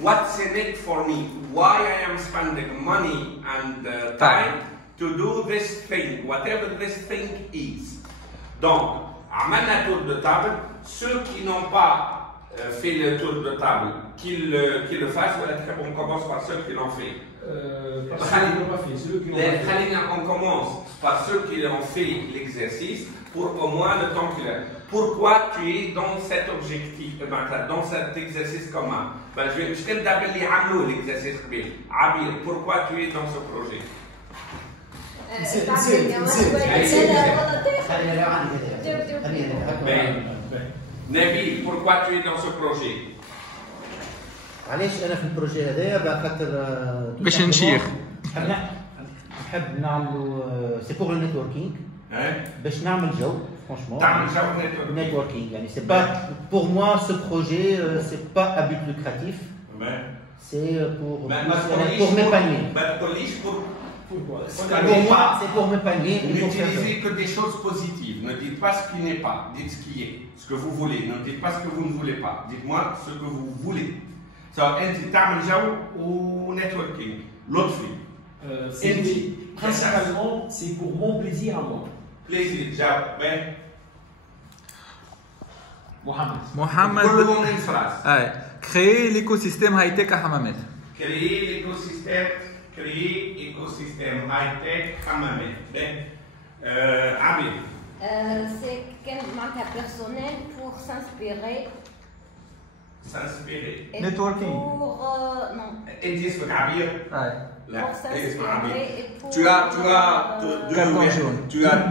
what's in it for me? Why I am spending money and time to do this thing, whatever this thing is. Donc, عملنا tour de table. Ceux qui n'ont pas fait le tour de table, qu'ils le fassent. On commence par ceux qui l'ont fait. On commence par ceux qui ont fait l'exercice pour au moins le temps qu'il a. Pourquoi tu es dans cet objectif, dans cet exercice commun? Je vais te dire l'exercice. Abir, pourquoi tu es dans ce projet? Nabil, pourquoi tu es dans ce projet? علاش انا في البروجي هذايا خاطر باش نشيخ نحب نعملوا سي بور النيتوركينغ باش نعمل جو فرانشمون تعمل جو نيتوركينغ يعني سي با بور موا سو بروجي سي با ا بوت لوكراتيف سي بور m'épanouir. ما تقوليش Pour moi, c'est pour m'épanouir. N'utilisez que des choses positives. Ne dites pas ce qui n'est pas. Dites ce qui est. Ce que vous voulez. Ne dites pas ce que vous ne voulez pas. Dites-moi ce que vous voulez. So, انت تعمل جو ونتوركينج. لطفي. Principalement, c'est pour mon plaisir à moi. Plaisir. جو. Ben. Mohamed. كل monde une phrase. Créer l'écosystème high-tech à Hammamet. Créer l'écosystème. Créer écosystème high-tech Hammamet. Abid. C'est quelqu'un personnel pour s'inspirer. S'inspirer. Networking. Pour non. Et dis ce Abir. Pour s'inspirer et pour. Tu as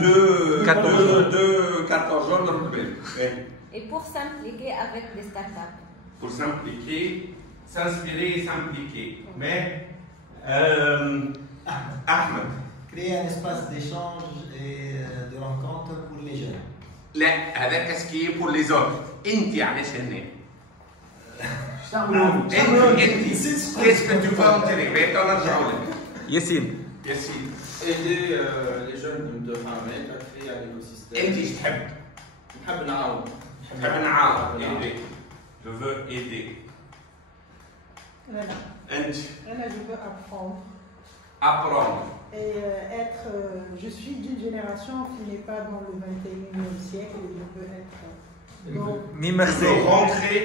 deux cartons jaunes dans le bébé. Et pour s'impliquer avec des startups. Pour s'impliquer, s'inspirer et s'impliquer. Mais Ahmed. Créer un espace d'échange et de rencontre pour les jeunes. لا هذا كاسكي pour les autres. انت علاش هنا؟ انت qu'est-ce que tu veux en tirer؟ بيت نرجعوا لك. ياسين. aider les jeunes de Hammamet à créer un écosystème. انت ايش تحب؟ نحب نعاون. aider. Je veux aider. انت je veux apprendre. Apprendre. Et être, je suis d'une génération qui n'est pas dans le 21e siècle et je veux être rentrer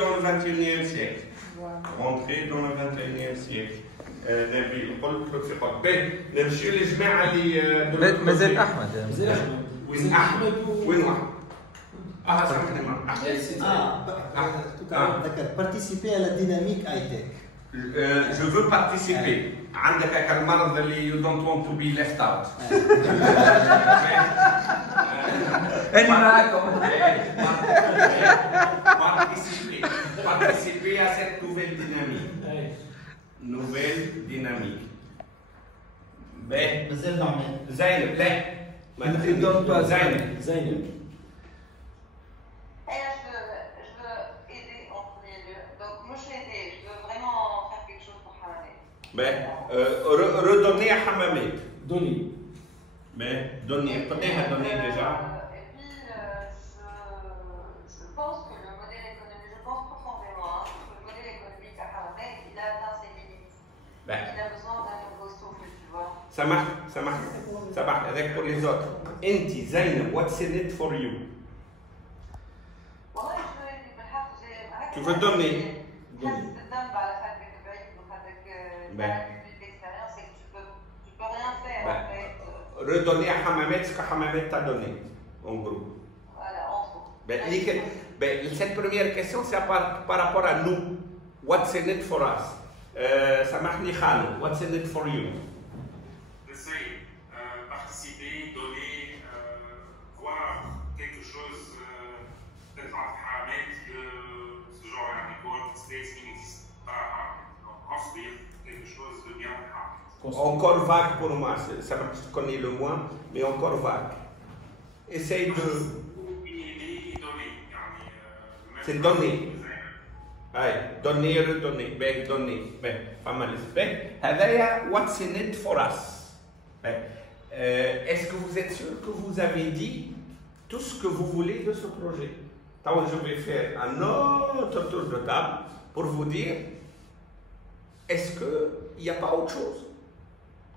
dans le 21e siècle. Voilà. Rentrer dans le 21e siècle. نبيل قلت في قلبي نمشي للجماعه اللي مازال احمد. وين احمد؟ وين واحد؟ سامحني participer à la dynamique high-tech. Je veux participer. عندك هكا المرض اللي you don't want to be left out. أنا معكم. Participer à cette nouvelle dynamique. Nouvelle dynamique. مازال نعمل. زينب لا. ما تقدرش زينب. Redonner à Hammamet. Donner. Mais donner, peut-être donner déjà. Et puis, je pense que le modèle économique, je pense profondément que le modèle économique à Hammamet, il a atteint ses limites. Il a besoin d'un nouveau souffle, tu vois. Ça marche. Avec pour les autres. Enti, Zainab, what's in it for you? Tu veux donner? Redonner à Hammamet ce que Hammamet t'a donné, en gros. Voilà, en gros. Cette première question, c'est par rapport à nous. What's in it for us? Samahni Khalou, what's in it for you? J'essaie participer, donner, voir quelque chose, peut-être à Hammamet, ce genre de space qui n'existe pas à Hammamet. Donc, construire quelque chose de bien à Hammamet. Encore vague pour moi, ça je connais le moins, mais encore vague. Essaye de. C'est donner. Donner, redonner. Donner. Pas mal. What's in it for us? Est-ce que vous êtes sûr que vous avez dit tout ce que vous voulez de ce projet? Je vais faire un autre tour de table pour vous dire, est-ce qu'il n'y a pas autre chose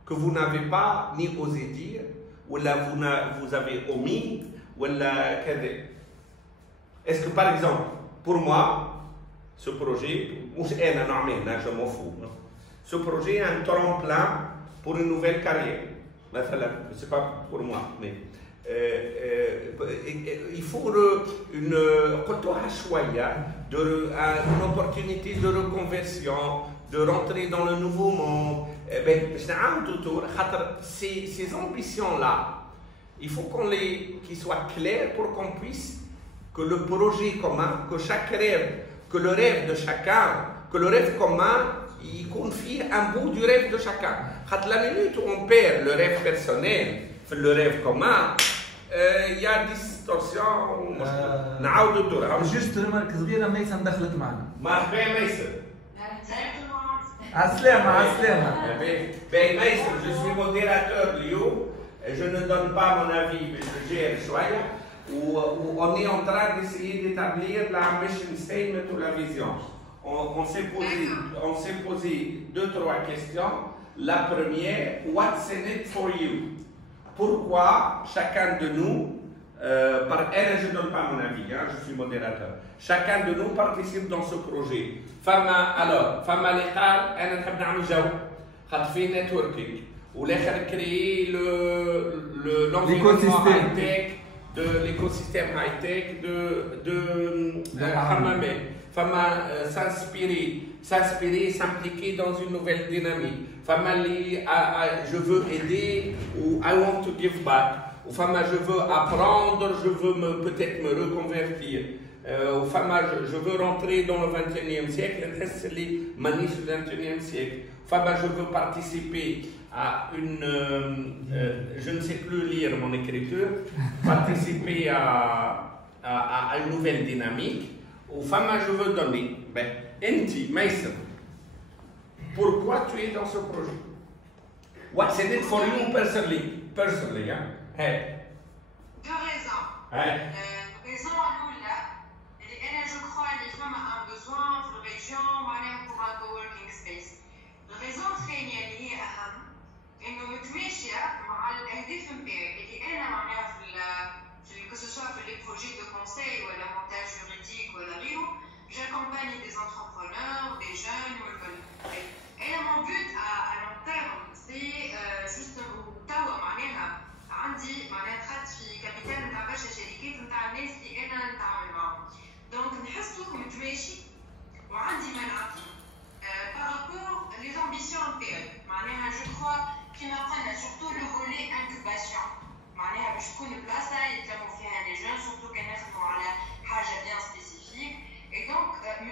que vous n'avez pas ni osé dire, ou là vous avez omis, ou là, est-ce que par exemple, pour moi, ce projet, je m'en fous, ce projet est un tremplin pour une nouvelle carrière. Ce n'est pas pour moi, mais il faut une opportunité de reconversion, de rentrer dans le nouveau monde. Ces ambitions-là, il faut qu'ils soient clairs pour qu'on puisse, que le projet commun, que chaque rêve, que le rêve de chacun, que le rêve commun, il confie un bout du rêve de chacun. La minute où on perd le rêve personnel, le rêve commun, il y a distorsion. Juste remarque صغيرة ميسن دخلت معنا. مرحبا ميسن. عسلامة عسلامة. ميسن, je suis modérateur اليوم. Je ne donne pas mon avis, mais je gère شوية. Où on est en train d'essayer d'établir la mission statement ou la vision. On s'est posé 2-3 questions. La première, what's in it for you? Pourquoi chacun de nous, je ne donne pas mon avis, je suis modérateur, chacun de nous participe dans ce projet. فما اللي قال أنا نحب نعمل جو، خاطر في networking، والآخر créer l'environnement high-tech, de l'écosystème high-tech de Hammamet. S'inspirer, s'impliquer dans une nouvelle dynamique. Je veux aider ou I want to give back. Ou je veux apprendre, je veux peut-être me reconvertir. Je veux rentrer dans le 21e siècle, c'est les manies du 21e siècle. Je veux participer à une... je ne sais plus lire mon écriture. Participer à une nouvelle dynamique. Ou je veux donner. Enti, Mason, pourquoi tu es dans ce projet? What's in it for you personally, hein? Hey. Deux raisons. Hey. Raison là, je crois que les femmes ont un besoin dans la région pour un coworking space. La raison الثانية اللي هي أهم إنه متماشية مع الأهداف نتاعي اللي أنا معناها في que ce soit في les projets de conseil ou la montage juridique ou la غيره. J'accompagne des entrepreneurs, des jeunes, et mon but à long terme, c'est juste توا معناها عندي معناها دخلت في كابيتال نتاع برشا شركات نتاع الناس اللي أنا نتعامل معاهم. دونك نحسو متماشي وعندي ما نعطي. بارابور لي زامبيسيون نتاعي معناها جو كخوا كيما قلنا سورتو لو فولي انكوباسيون معناها باش تكون بلاصة يتلموا فيها لي جون سورتو كان نخدموا على حاجة بيان سبيسيفيك. Et donc, le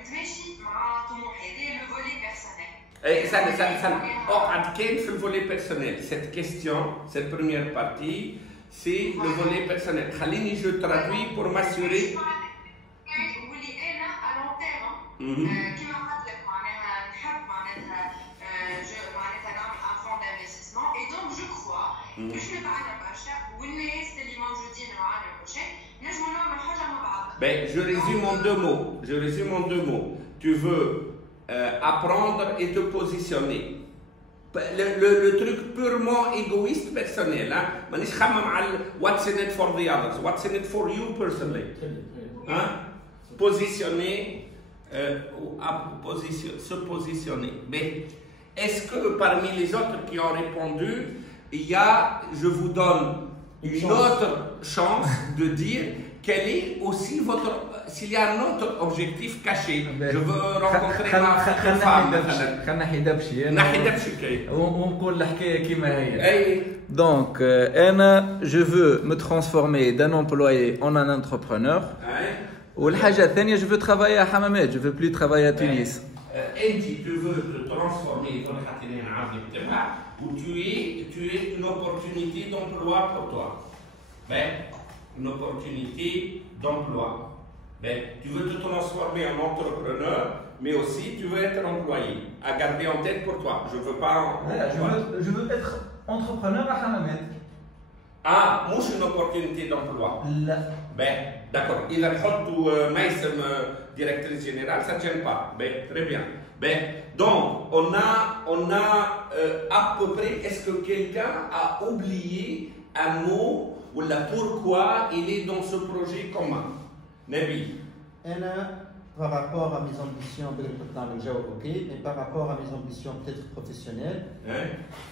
volet personnel. Le volet personnel. Cette question, cette première partie, c'est le volet personnel. Khalini, je traduis pour m'assurer. À long terme, un fonds d'investissement. Et donc, je crois que je ne vais pas aller à Bacha, ou c'est l'image je dis l'année prochaine. Je résume en deux mots. Tu veux apprendre et te positionner. Le truc purement égoïste personnel, hein? What's in it for the others? What's in it for you personally? Hein? Positionner, se positionner. Mais est-ce que parmi les autres qui ont répondu, je vous donne une autre chance de dire quel est aussi s'il y a un autre objectif caché. Je veux rencontrer ma femme. Donc, je veux me transformer d'un employé en un entrepreneur. والحاجة الثانية, je veux travailler à Hammamet, je veux plus travailler à Tunis. Tu veux te transformer où tu es une opportunité d'emploi pour toi. Une opportunité d'emploi. Tu veux te transformer en entrepreneur, mais aussi tu veux être employé. À garder en tête pour toi. Je veux pas. Je veux être entrepreneur à Hammamet. Moi, j'ai une opportunité d'emploi. d'accord. Il a fait Maïsem directrice générale, ça ne gêne pas. Très bien. Donc, on a à peu près, est-ce que quelqu'un a oublié un mot ou pourquoi il est dans ce projet commun? Nabi. Par rapport à mes ambitions, mais par rapport à mes ambitions peut-être professionnelles,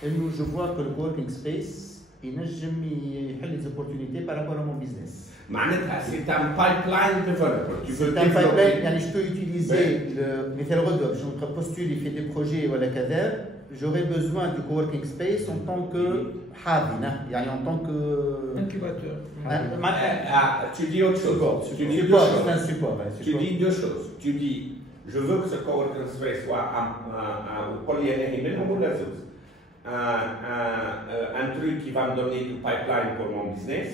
je vois que le Working Space, il n'a jamais les opportunités par rapport à mon business. C'est un pipeline developer. C'est un pipeline, je peux utiliser le méthode Rodop, je postule, il fait des projets, voilà, j'aurais besoin du coworking space en tant que en tant que incubateur. Tu dis autre chose. Tu dis deux choses. Tu dis, je veux que ce coworking space soit un truc qui va me donner du pipeline pour mon business.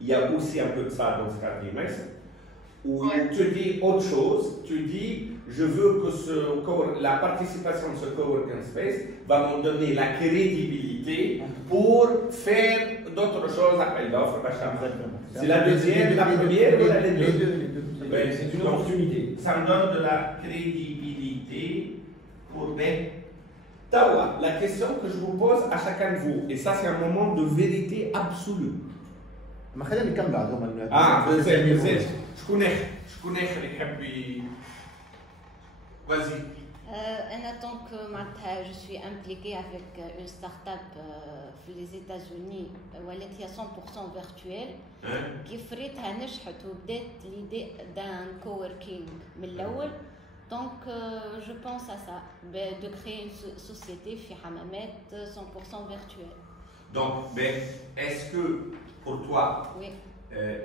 Il y a aussi un peu de ça dans ce quartier. Ou tu dis autre chose, tu dis je veux que la participation de ce coworking space va me donner la crédibilité pour faire d'autres choses, appel d'offres, machin. C'est la deuxième, la première ou les deux? C'est une opportunité. Ça me donne de la crédibilité pour Tawa, la question que je vous pose à chacun de vous, et ça c'est un moment de vérité absolue. Je connais les capis. Vas-y. Tant que je suis impliquée avec une start-up les États-Unis qui est 100% virtuelle, qui ferait l'idée d'un coworking. Donc je pense à ça, de créer une société في حمامات 100% virtuelle. Donc, est-ce que pour toi, oui.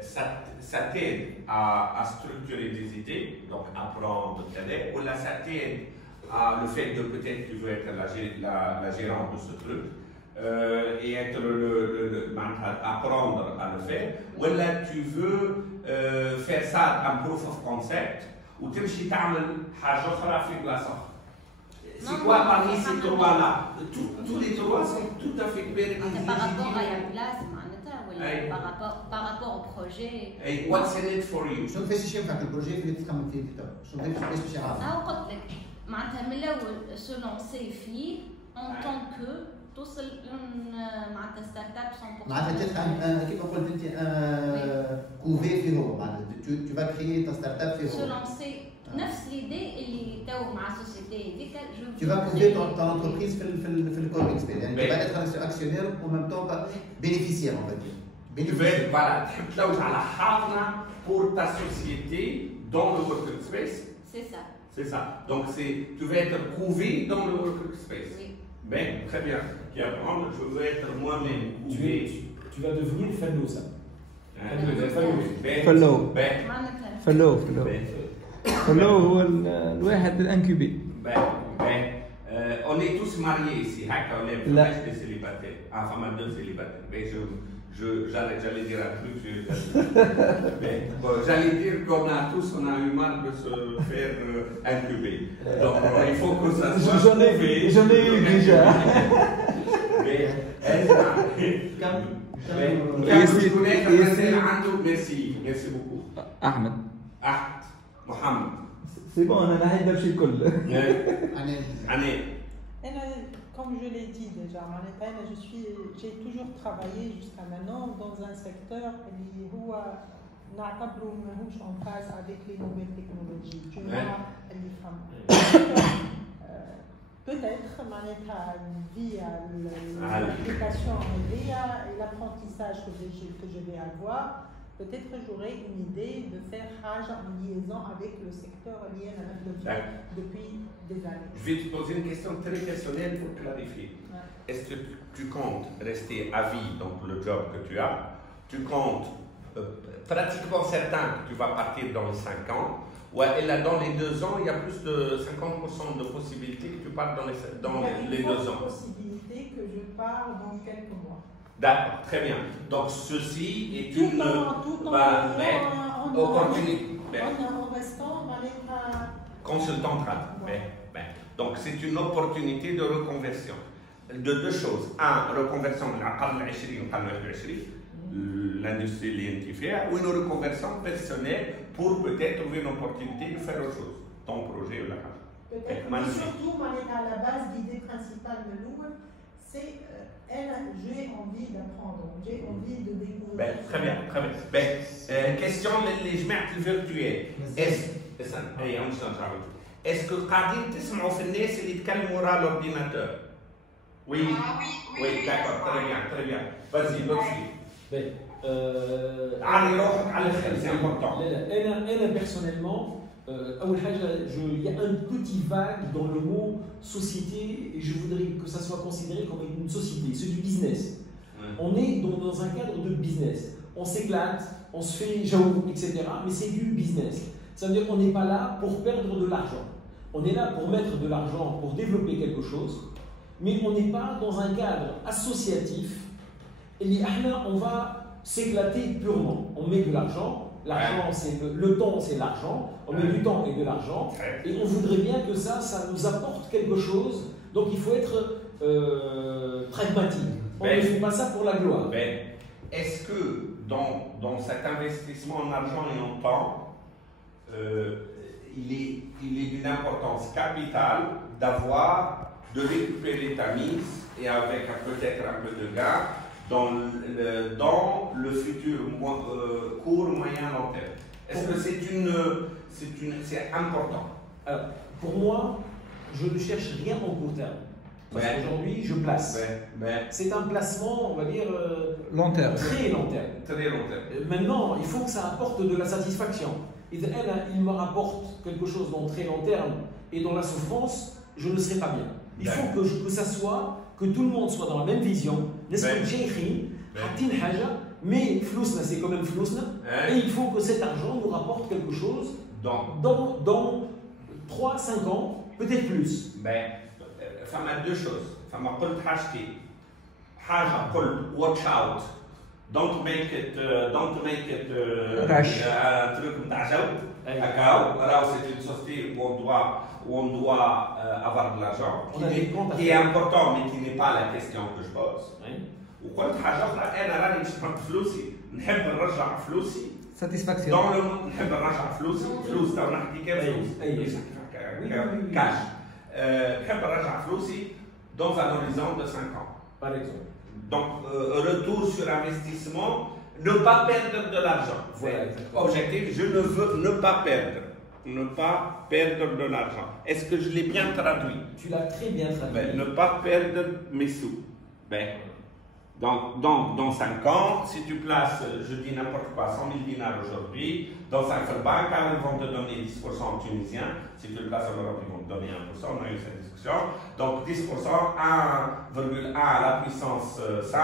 Ça t'aide à structurer des idées, donc apprendre, ou là ça t'aide à le fait de peut-être tu veux être la gérante de ce truc et être apprendre à le faire, ou là tu veux faire ça en proof of concept ou tu veux تعمل حاجة أخرى في بلاصة. C'est quoi parmi ces trois-là? Tous les trois sont tout à fait bien. Par rapport à la place, par rapport au projet. Hey, what's in it for you? شنو كيفاش ينفع البروجي اللي تخمم فيه انت؟ شنو كيفاش باش يعرف؟ قلت لك معناتها من الاول سو لونسي فيه اون طون كو توصل معناتها ستارت اب 100%. معناتها كيف قلت انت كوفي فيه هو معناتها tu vas créer ta start-up فيه هو. سو لونسي نفس ليدي اللي تو مع السوسيتي هذيك tu vas couvrir ton entreprise في الكورنينغ سبيس يعني tu vas être actionnaire ou même temps bénéficiaire on va dire. Tu veux تحب تلوج على حاضنة pour ta société dans le working space. C'est ça. C'est ça. Donc tu veux être couvé dans le working space. Oui. Ben, très bien. Qui apprend, je veux être moi-même couvé. Tu vas devenir Fallou ça. فلو هو الواحد الانكوبي. On est tous mariés ici, on est des célibataires. Enfin, deux célibataires. Mais j'allais dire un truc. J'allais dire qu'on a tous, on a eu marre de se faire incuber. Donc, il faut que ça soit. J'en ai eu déjà. Merci beaucoup. Ahmed. Mohamed. C'est bon, on a la de chez Kol. Comme je l'ai dit déjà, j'ai toujours travaillé jusqu'à maintenant dans un secteur où en phase avec les nouvelles technologies. Tu vois, les femmes. Peut-être, via l'application via l'apprentissage que je vais avoir, peut-être j'aurai une idée de faire Hajj en liaison avec le secteur lié à la depuis des années. Je vais te poser une question très personnelle pour clarifier. Ouais. Est-ce que tu comptes rester à vie dans le job que tu as? Tu comptes pratiquement certain que tu vas partir dans les 5 ans? Ouais, et là, dans les 2 ans, il y a plus de 50% de possibilités que tu partes dans les 2 ans. Il y a une possibilité que je parte dans quelques mois. D'accord, très bien. Donc, ceci est une opportunité. En restant consultant donc, c'est une opportunité de reconversion. De 2 choses. 1, reconversion de la 20 ou 21. l'industrie identifiée ou une reconversion personnelle pour peut-être trouver une opportunité de faire autre chose, ton projet ou la chose. Peut-être, mais surtout, à la base, l'idée principale de Loul, c'est j'ai envie d'apprendre, j'ai envie de découvrir. Très bien, très bien. Question les جماعة virtuels. Est-ce que قاعدين تسمعوا في الناس اللي يتكلموا ورا l'ordinateur? Oui. Oui, d'accord, très bien. Vas-y, l'autre fille. علي روحك على الخير, c'est important. أنا personnellement, il y a un petit vague dans le mot société et je voudrais que ça soit considéré comme une société, c'est du business. On est dans un cadre de business. On s'éclate, on se fait jaou, etc. Mais c'est du business. Ça veut dire qu'on n'est pas là pour perdre de l'argent. On est là pour mettre de l'argent, pour développer quelque chose, mais on n'est pas dans un cadre associatif. Et on va s'éclater purement. On met de l'argent. L'argent, c'est le temps, c'est l'argent. On met du temps et de l'argent. Et on voudrait bien que ça nous apporte quelque chose. Donc il faut être pragmatique. On ne fait pas ça pour la gloire. Est-ce que dans cet investissement en argent et en temps, il est d'une importance capitale de récupérer ta mise et avec peut-être un peu de gain dans le futur court, moyen, long terme. Est-ce que c'est important? Alors, pour moi, je ne cherche rien en court terme. Parce qu'aujourd'hui, je place. C'est un placement, on va dire, long terme. Très long terme. Très long terme. Maintenant, il faut que ça apporte de la satisfaction. Et il me rapporte quelque chose dans très long terme et dans la souffrance, je ne serai pas bien. Il faut que ça soit, que tout le monde soit dans la même vision. Mais flousna, c'est quand même flousna. Et il faut que cet argent nous rapporte quelque chose dans 3-5 ans, peut-être plus. فما deux choses. فما قلت حاجتين. حاجة قلت watch out. Don't make it un truc نتاع جو. هكاو راهو c'est une société où on doit avoir de l'argent qui est important mais qui n'est pas la question que je pose. وقلت حاجة أخرى أنا راني باش نحط فلوسي نحب نرجع فلوسي. Satisfaction. نحب نرجع فلوس تو نحكي كيف فلوس. كاش. نحب نرجع فلوسي dans un horizon de 5 ans. Par exemple. Donc, retour sur investissement, ne pas perdre de l'argent. Voilà, objectif, je ne veux ne pas perdre. Ne pas perdre de l'argent. Est-ce que je l'ai bien traduit? Tu l'as très bien traduit. Ne pas perdre mes sous. Donc, dans 5 ans, si tu places, je dis n'importe quoi, 100 000 dinars aujourd'hui, dans un banque, ils vont te donner 10% en tunisien. Si tu le places en Europe, ils vont te donner 1%. On a eu cette discussion. Donc 10%, 1,1 à la puissance 5,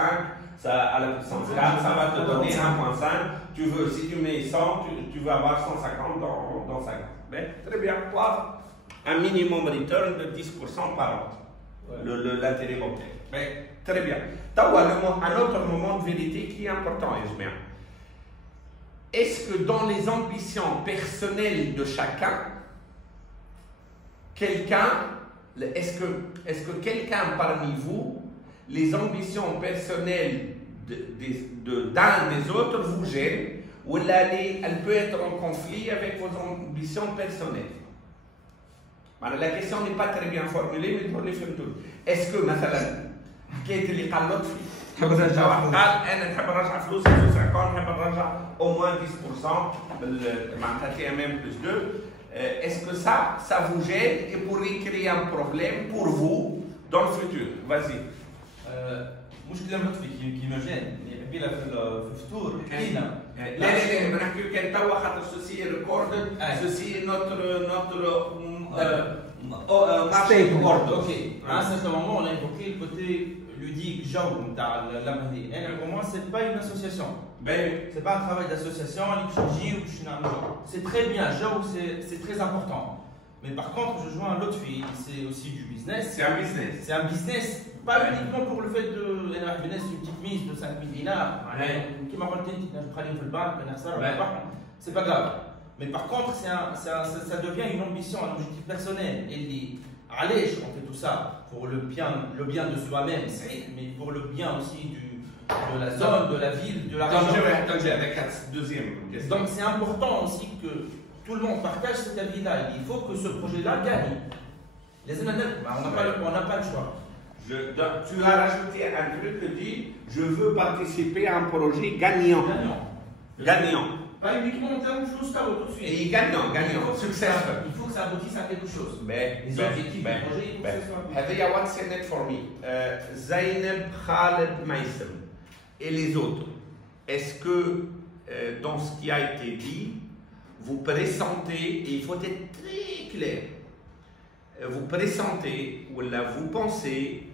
à la puissance 4, ça va te donner 1,5. Si tu mets 100, tu vas avoir 150 dans 5 ans. Très bien. Un minimum return de 10% par an. L'intérêt bancaire. Très bien. Un autre moment de vérité qui est important, Esmea. Est-ce que dans les ambitions personnelles de chacun, est-ce que quelqu'un parmi vous, les ambitions personnelles d'un des autres vous gênent ou elle peut être en conflit avec vos ambitions personnelles? La question n'est pas très bien formulée, mais pour les faire tout. Est-ce que, مثلا, حكايه اللي قال لطفي قال انا نحب نرجع فلوسي في 5 ans, نحب نرجع au moins 10% معناتها TMM plus 2. Est-ce que ça vous gêne et pourrait créer un problème pour vous dans le futur? Vas-y. مشكلة لطفي qui me gêne يحب لها في الفطور حكينا. لا نحكي كان توا خاطر ceci est recorded, ceci est notre marché de ordre. Ok. À un certain moment, on a évoqué le côté ludique, genre, pour moi, c'est pas une association. C'est pas un travail d'association, c'est très bien, genre, c'est très important. Mais par contre, je joins à l'autre fille, c'est aussi du business. C'est un business. C'est un business, pas uniquement pour le fait de une petite mise de 5 000 dinars. Qui m'a raconté, je c'est pas grave. Mais par contre, ça devient une ambition, un objectif personnel. Et dit, allez, on fait tout ça pour le bien de soi-même, mais pour le bien aussi de la zone, de la ville, de la région. Donc j'ai avec la deuxième question. Donc c'est important aussi que tout le monde partage cet avis-là. Il faut que ce projet-là gagne. Les on n'a pas le choix. Tu as rajouté un truc qui dit je veux participer à un projet gagnant. Gagnant. Pas uniquement en termes de choses tout de suite. Et gagnant. Il faut que ça aboutisse à quelque chose. Les objectifs du projet, il faut que ce soit. هذه what's in it for me. Zainab, Khaled, Maïsem et les autres. Est-ce que dans ce qui a été dit, vous pressentez, et il faut être très clair, vous pressentez ou là vous pensez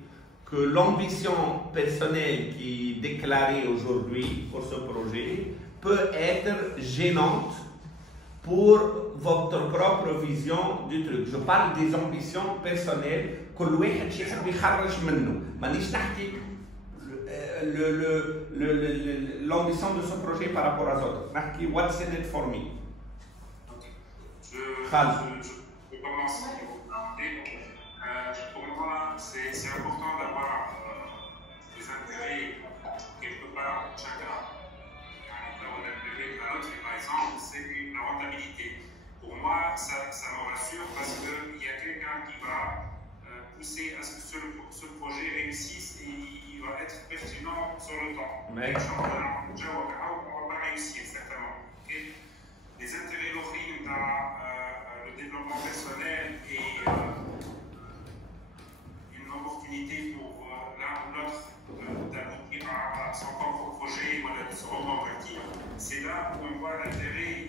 que l'ambition personnelle qui est déclarée aujourd'hui pour ce projet peut être gênante pour votre propre vision du truc. Je parle des ambitions personnelles que الواحد يحب يخرج منه. مانيش نحكي l'ambition de ce projet par rapport aux autres. نحكي what's in it for me. Je commence. Pour moi, c'est important d'avoir des intérêts quelque part chacun. Par exemple, c'est la rentabilité. Pour moi, ça me rassure parce qu'il y a quelqu'un qui va pousser à ce que ce projet réussisse et il va être pertinent sur le temps. Mais on va pas réussir certainement. Okay? Les intérêts locaux dans le développement personnel et une opportunité pour l'un ou l'autre d'aboutir à son propre projet ou de se reconvertir. C'est là où on voit l'intérêt.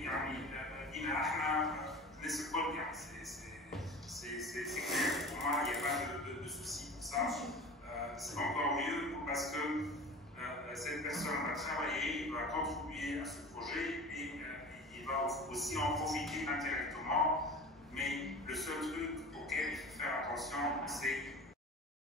C'est clair, pour moi, il n'y a pas de souci pour ça. C'est encore mieux parce que cette personne va travailler, va contribuer à ce projet et il va aussi en profiter indirectement. Mais le seul truc auquel il faut faire attention,